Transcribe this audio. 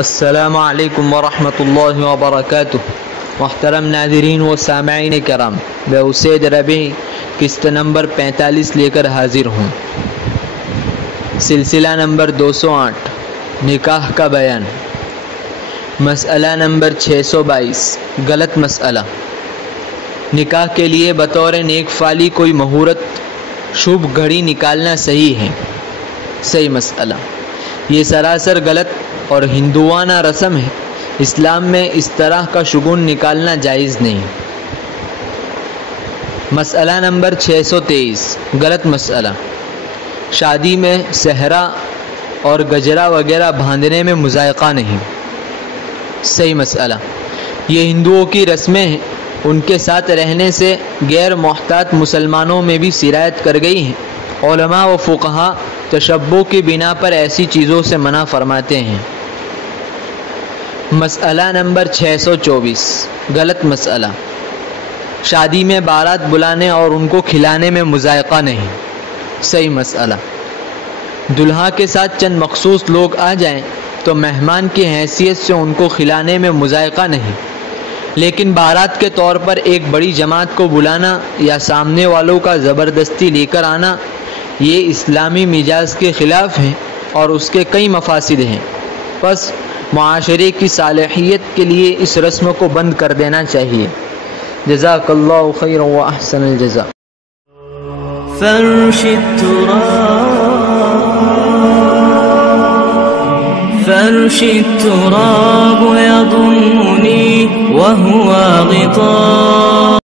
السلام علیکم ورحمۃ اللہ وبرکاتہ۔ محترم ناظرین و سامعین کرام، میں اسید ربیع قسط نمبر 45 لے کر حاضر ہوں۔ سلسلہ نمبر 208، نکاح کا بیان۔ مسئلہ نمبر 622، غلط مسئلہ۔ نکاح کے لیے بطور نیک فالی کوئی مہورت شبھ گھڑی نکالنا صحیح ہے؟ صحیح مسئلہ۔ یہ سراسر غلط اور ہندوانہ رسم ہے۔ اسلام میں اس طرح کا شگون نکالنا جائز نہیں۔ مسئلہ نمبر 623، غلط مسئلہ۔ شادی میں صحرا اور گجرا وغیرہ باندھنے میں مذائقہ نہیں۔ صحیح مسئلہ۔ یہ ہندوؤں کی رسمیں ہیں، ان کے ساتھ رہنے سے غیر محتاط مسلمانوں میں بھی سرایت کر گئی ہیں۔ علماء و فقہا تشبہ کی بنا پر ایسی چیزوں سے منع فرماتے ہیں۔ مسئلہ نمبر 624، غلط مسئلہ۔ شادی میں بارات بلانے اور ان کو کھلانے میں مذائقہ نہیں۔ صحیح مسئلہ۔ دلہا کے ساتھ چند مخصوص لوگ آ جائیں تو مہمان کی حیثیت سے ان کو کھلانے میں مذائقہ نہیں، لیکن بارات کے طور پر ایک بڑی جماعت کو بلانا یا سامنے والوں کا زبردستی لے کر آنا، یہ اسلامی مزاج کے خلاف ہے اور اس کے کئی مفاسد ہیں۔ پس معاشرے کی صالحیت کے لیے اس رسم کو بند کر دینا چاہیے۔ جزاک اللہ خیر و احسن الجزاء۔ فرش التراب يضمني وهو غطاء